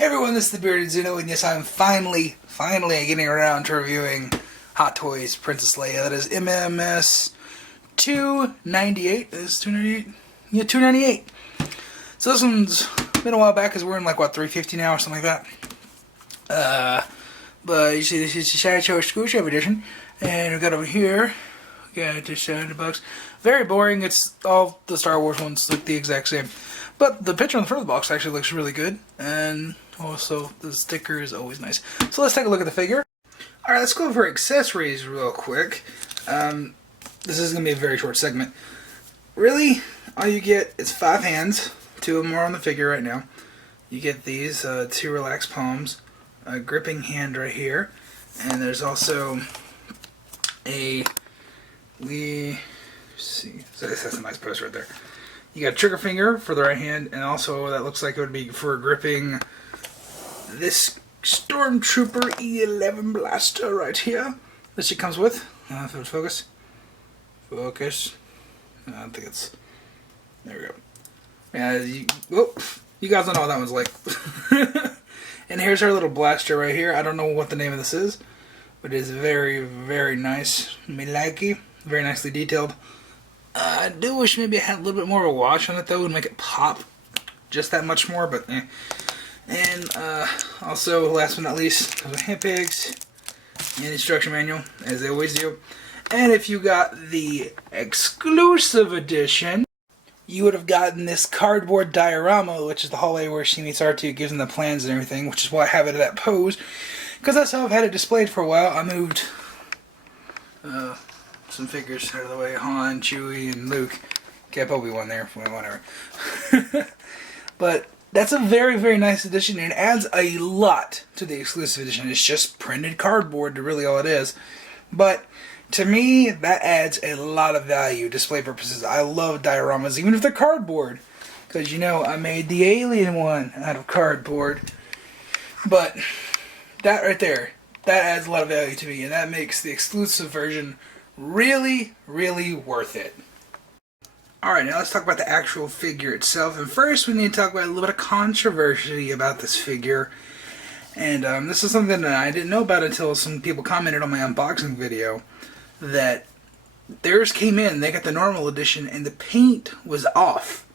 Hey everyone, this is the Bearded Zuno, and yes, I'm finally getting around to reviewing Hot Toys Princess Leia. That is MMS 298. Is 298? Yeah, 298. So this one's been a while back because we're in like, what, 350 now or something like that. But you see, this is the Sideshow Exclusive Edition. And we got over here, we got this in the box. Very boring. It's all the Star Wars ones look the exact same. But the picture on the front of the box actually looks really good. And also, the sticker is always nice. So let's take a look at the figure. Alright, let's go over accessories real quick. This is going to be a very short segment. Really, all you get is 5 hands. 2 of them are on the figure right now. You get these 2 relaxed palms, a gripping hand right here, and there's also a see, so that's a nice post right there. You got a trigger finger for the right hand, and also that looks like it would be for gripping this Stormtrooper E11 blaster right here that she comes with. If it would focus. Focus. I don't think it's... There we go. Yeah, you guys don't know what that one's like. And here's her little blaster right here. I don't know what the name of this is, but it is very, very nice. Me likey. Very nicely detailed. I do wish maybe I had a little bit more of a wash on it though and make it pop just that much more, but eh. And also, last but not least, the hand pegs and instruction manual, as they always do. And if you got the exclusive edition, you would have gotten this cardboard diorama, which is the hallway where she meets R2, gives them the plans and everything, which is why I have it at that pose, because that's how I've had it displayed for a while. I moved some figures out of the way, Han, Chewie, and Luke. Kept Obi-Wan there, whatever. But that's a very, very nice edition, and it adds a lot to the exclusive edition. It's just printed cardboard, really all it is. But to me, that adds a lot of value, display purposes. I love dioramas, even if they're cardboard. Because, you know, I made the alien one out of cardboard. But that right there, that adds a lot of value to me, and that makes the exclusive version really, really worth it. Alright, now let's talk about the actual figure itself. And first, we need to talk about a little bit of controversy about this figure. And this is something that I didn't know about until some people commented on my unboxing video. That theirs came in, they got the normal edition, and the paint was off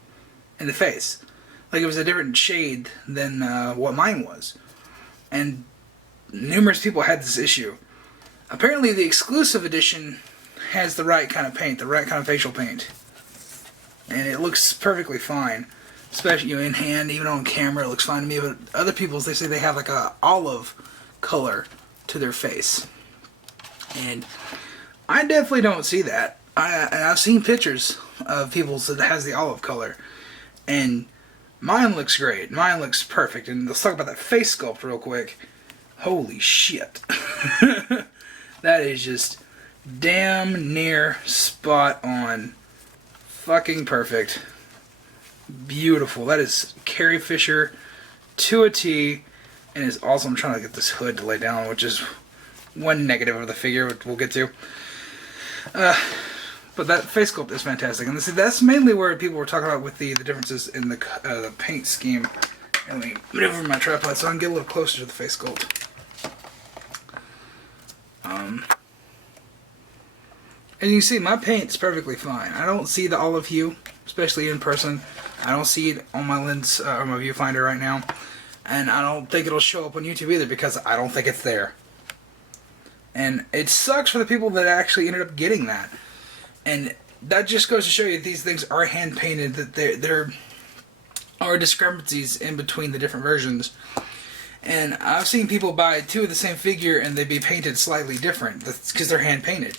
in the face. Like it was a different shade than what mine was. And numerous people had this issue. Apparently the exclusive edition has the right kind of paint, the right kind of facial paint. And it looks perfectly fine. Especially in hand, even on camera, it looks fine to me. But other people's, they say they have like a olive color to their face. And I definitely don't see that. I've seen pictures of people's that has the olive color. And mine looks great. Mine looks perfect. And let's talk about that face sculpt real quick. Holy shit. That is just damn near spot on. Fucking perfect. Beautiful. That is Carrie Fisher to a T. And is awesome. I'm trying to get this hood to lay down, which is one negative of the figure, which we'll get to. But that face sculpt is fantastic. And that's mainly where people were talking about with the differences in the paint scheme. And let me move over my tripod so I can get a little closer to the face sculpt. As you can see, my paint's perfectly fine. I don't see the olive hue, especially in person. I don't see it on my lens, or my viewfinder right now. And I don't think it'll show up on YouTube either because I don't think it's there. And it sucks for the people that actually ended up getting that. And that just goes to show you that these things are hand-painted, that there are discrepancies in between the different versions. And I've seen people buy 2 of the same figure and they be painted slightly different. That's because they're hand-painted.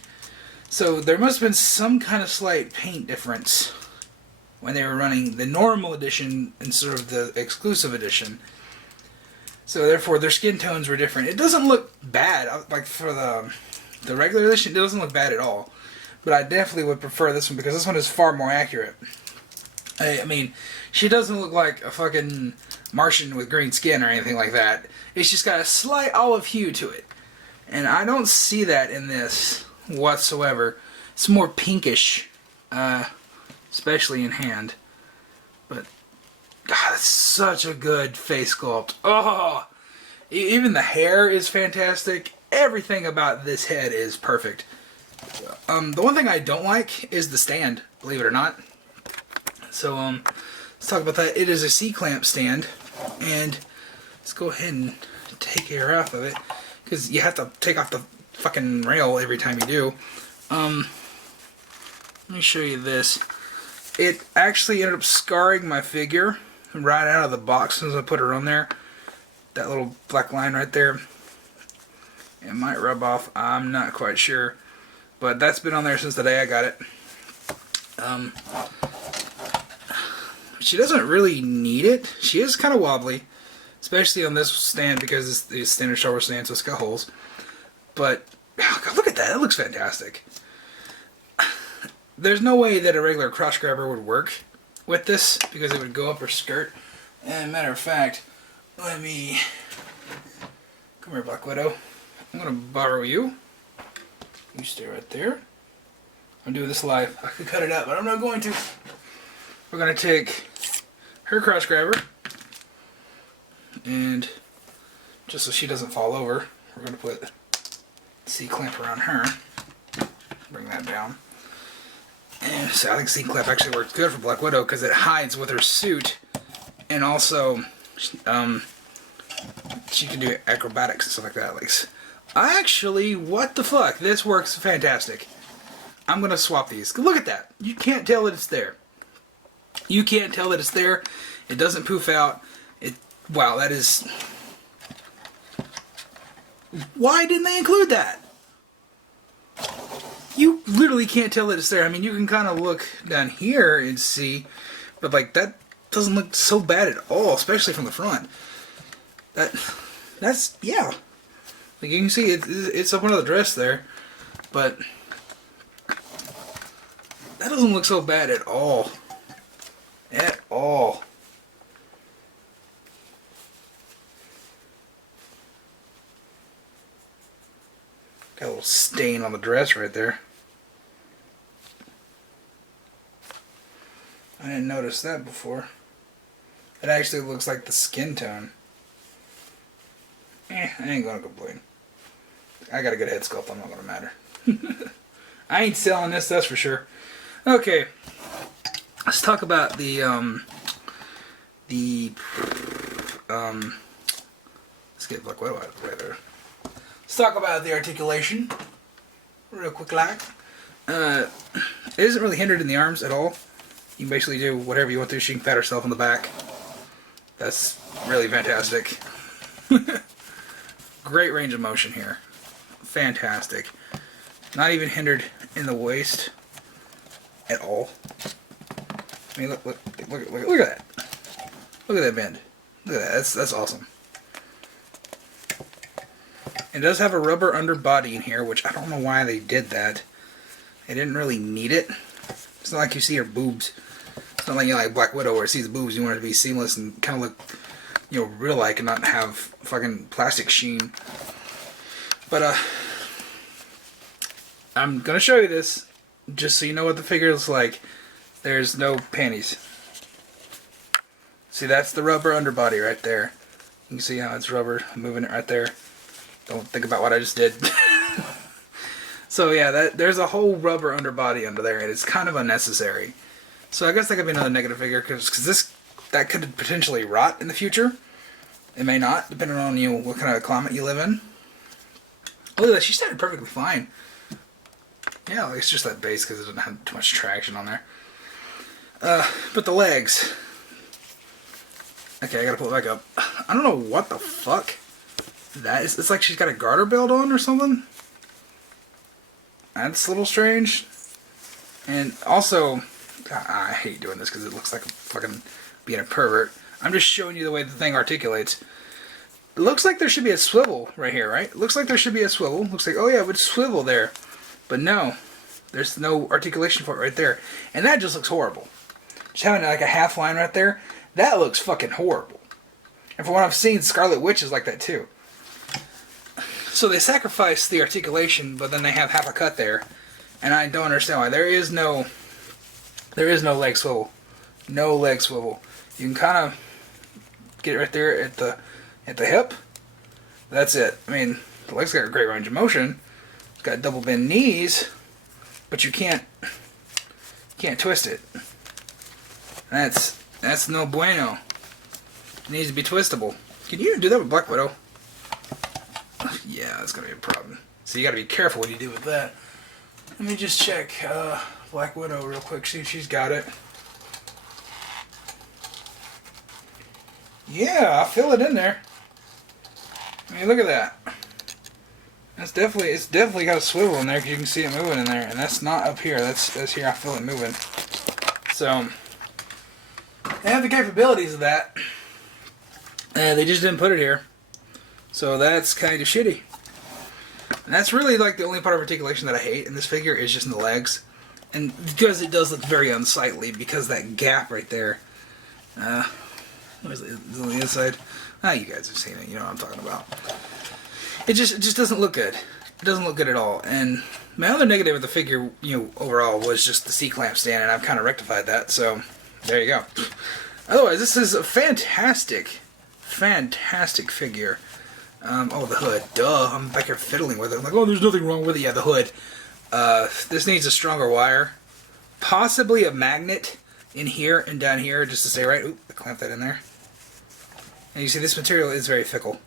So there must have been some kind of slight paint difference when they were running the normal edition instead of the exclusive edition. So therefore their skin tones were different. It doesn't look bad. Like for the regular edition, it doesn't look bad at all. But I definitely would prefer this one because this one is far more accurate. I mean, she doesn't look like a fucking Martian with green skin or anything like that. It's just got a slight olive hue to it. And I don't see that in this whatsoever. It's more pinkish, especially in hand. But God, that's such a good face sculpt. Oh, even the hair is fantastic. Everything about this head is perfect. The one thing I don't like is the stand, believe it or not. So, let's talk about that. It is a C-clamp stand, and let's go ahead and take care off of it, because you have to take off the fucking rail every time you do. Let me show you this. It actually ended up scarring my figure right out of the box as I put her on there. That little black line right there. It might rub off, I'm not quite sure. But that's been on there since the day I got it. She doesn't really need it. She is kind of wobbly, especially on this stand because it's the standard shoulder stand, so it's got holes. But oh God, look at that! It looks fantastic. There's no way that a regular crotch grabber would work with this because it would go up her skirt. And matter of fact, let me come here, Black Widow. I'm gonna borrow you. You stay right there. I'm doing this live. I could cut it out, but I'm not going to. We're gonna take her crotch grabber, and just so she doesn't fall over, we're gonna put C-clamp around her. Bring that down. And so I think C-clamp actually works good for Black Widow because it hides with her suit, and also she can do acrobatics and stuff like that. Like, actually, what the fuck? This works fantastic. I'm gonna swap these. Look at that. You can't tell that it's there. You can't tell that it's there. It doesn't poof out. Wow, that is. Why didn't they include that? You literally can't tell that it's there. I mean, you can kind of look down here and see, but like that doesn't look so bad at all, especially from the front. That's yeah. Like you can see, it's up under the dress there, but that doesn't look so bad at all. At all. Got a little stain on the dress right there. I didn't notice that before. It actually looks like the skin tone. I ain't gonna complain. I got a good head sculpt, I'm not gonna matter. I ain't selling this, that's for sure. Okay. Let's talk about let's get Black Widow out of the way there. Let's talk about the articulation. Real quick like. It isn't really hindered in the arms at all. You can basically do whatever you want to. She can pat herself on the back. That's really fantastic. Great range of motion here. Fantastic. Not even hindered in the waist at all. I mean, look at that. Look at that bend. Look at that. That's awesome. It does have a rubber underbody in here, which I don't know why they did that. They didn't really need it. It's not like you see her boobs. It's not like you like Black Widow where it sees boobs. You want it to be seamless and kind of look, you know, real-like and not have fucking plastic sheen. But I'm gonna show you this just so you know what the figure looks like. There's no panties. See, that's the rubber underbody right there. You can see how it's rubber, moving it right there. Don't think about what I just did. So yeah, there's a whole rubber underbody under there, and it's kind of unnecessary. So I guess that could be another negative figure, because that could potentially rot in the future. It may not, depending on what kind of climate you live in. Look at that, she started perfectly fine. Yeah, it's just that base because it doesn't have too much traction on there. But the legs. Okay, I gotta pull it back up. I don't know what the fuck that is. It's like she's got a garter belt on or something. That's a little strange. And also, God, I hate doing this because it looks like I'm fucking being a pervert. I'm just showing you the way the thing articulates. It looks like there should be a swivel right here, right? It looks like there should be a swivel. Looks like, oh yeah, it would swivel there. But no, there's no articulation for it right there. And that just looks horrible. Just having like a half line right there, that looks fucking horrible. And from what I've seen, Scarlet Witch is like that too. So they sacrifice the articulation, but then they have half a cut there. And I don't understand why. There is no leg swivel. No leg swivel. You can kind of get it right there at the hip. That's it. I mean, the leg's got a great range of motion. It's got double bend knees, but you can't twist it. That's no bueno. It needs to be twistable. Can you even do that with Black Widow? Yeah, that's gonna be a problem. So you gotta be careful what you do with that. Let me just check Black Widow real quick, see if she's got it. Yeah, I feel it in there. I mean, look at that. It's definitely got a swivel in there because you can see it moving in there, and that's not up here. That's here. I feel it moving. So they have the capabilities of that. They just didn't put it here. So that's kind of shitty. And that's really like the only part of articulation that I hate in this figure is just in the legs. And because it does look very unsightly because that gap right there. Where's it? Is it on the inside? You guys have seen it. You know what I'm talking about. It just doesn't look good. It doesn't look good at all. And my other negative of the figure, overall, was just the C-clamp stand, and I've kind of rectified that. So there you go. Otherwise, this is a fantastic figure. Oh, the hood. Duh. I'm back here fiddling with it. I'm like, oh, there's nothing wrong with it. Yeah, the hood. This needs a stronger wire. Possibly a magnet in here and down here, just to say, right? Oop, I clamped that in there. And you see, this material is very fickle.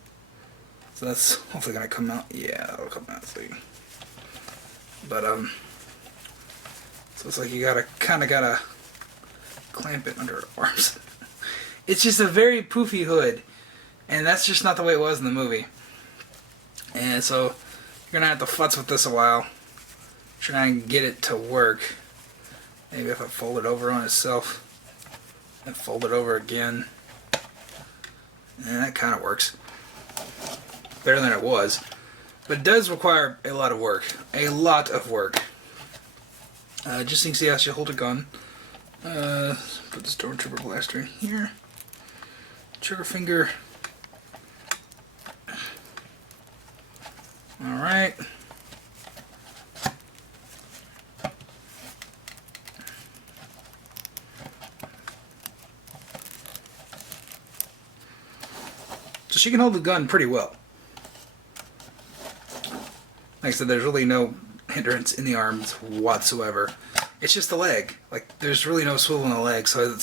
So that's hopefully going to come out. Yeah, it'll come out. But, so it's like you kind of gotta clamp it under the arms. It's just a very poofy hood. And that's just not the way it was in the movie. And so you're going to have to futz with this a while. Try and get it to work. Maybe if I fold it over on itself. And fold it over again. And that kind of works. Better than it was. But it does require a lot of work. A lot of work. Just so you can see how you hold a gun. Put the Stormtrooper blaster in here. Trigger finger. Alright. So she can hold the gun pretty well. Like I said, there's really no hindrance in the arms whatsoever. It's just the leg. Like, there's really no swivel in the leg, so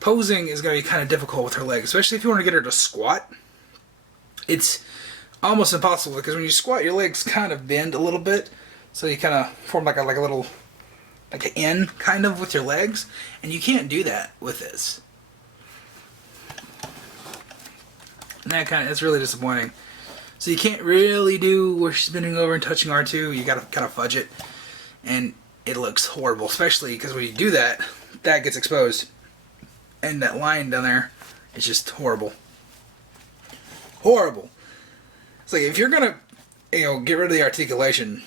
posing is going to be kind of difficult with her leg, especially if you want to get her to squat. It's almost impossible because when you squat, your legs kind of bend a little bit, so you kind of form like a little, like an N kind of with your legs, and you can't do that with this. And that's really disappointing. So you can't really do where she's bending over and touching R2. You gotta kind of fudge it, and it looks horrible, especially because when you do that, that gets exposed, and that line down there is just horrible. Horrible. It's like if you're gonna, get rid of the articulation,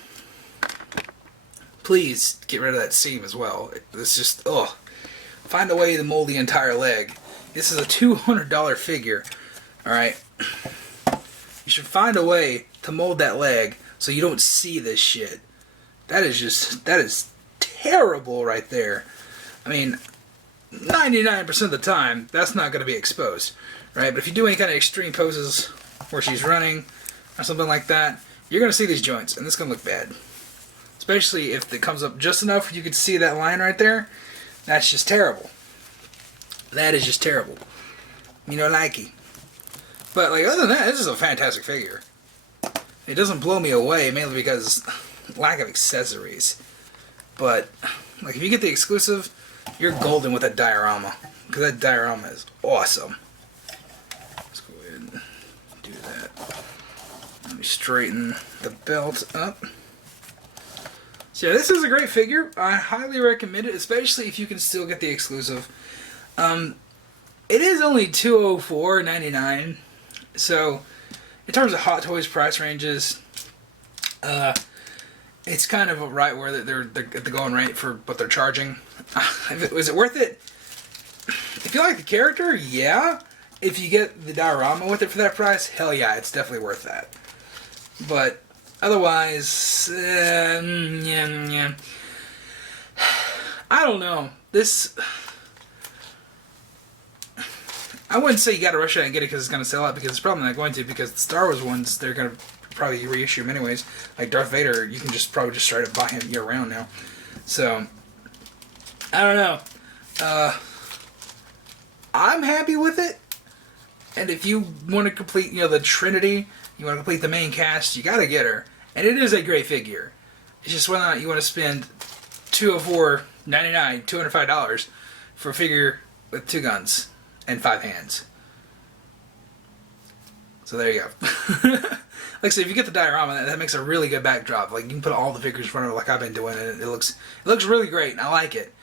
please get rid of that seam as well. It's just, ugh. Find a way to mold the entire leg. This is a $200 figure. Alright? You should find a way to mold that leg so you don't see this shit. That is terrible right there. I mean, 99% of the time, that's not going to be exposed. Right? But if you do any kind of extreme poses where she's running or something like that, you're going to see these joints, and it's going to look bad. Especially if it comes up just enough you can see that line right there. That's just terrible. That is just terrible. Likey. But other than that, this is a fantastic figure. It doesn't blow me away, mainly because lack of accessories. But if you get the exclusive, you're golden with that diorama, because that diorama is awesome. Let's go ahead and do that. Let me straighten the belt up. So yeah, this is a great figure. I highly recommend it, especially if you can still get the exclusive. It is only $204.99. So, in terms of Hot Toys price ranges, it's kind of right where they're at the going rate for what they're charging. Was it worth it? If you like the character, yeah. If you get the diorama with it for that price, hell yeah, it's definitely worth that. But otherwise, yeah. I don't know. I wouldn't say you got to rush out and get it because it's going to sell out, because it's probably not going to, because the Star Wars ones, they're going to probably reissue them anyways. Like Darth Vader, you can just probably just straight up buy him year round now. So, I don't know. I'm happy with it. And if you want to complete, the Trinity, you want to complete the main cast, you got to get her. And it is a great figure. It's just whether or not you want to spend $204.99, $205 for a figure with 2 guns and 5 hands. So there you go. Like I said, if you get the diorama, that makes a really good backdrop. Like, you can put all the figures in front of it like I've been doing, and it looks really great, and I like it.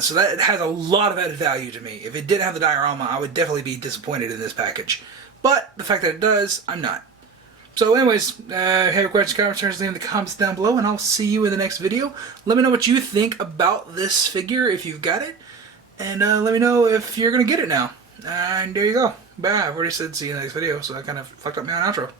So that has a lot of added value to me. If it didn't have the diorama, I would definitely be disappointed in this package. But the fact that it does, I'm not. So anyways, have your questions, comments, leave them in the comments down below, and I'll see you in the next video. Let me know what you think about this figure if you've got it, and let me know if you're going to get it now. And there you go. Bye. I've already said see you in the next video, so I kind of fucked up my own outro.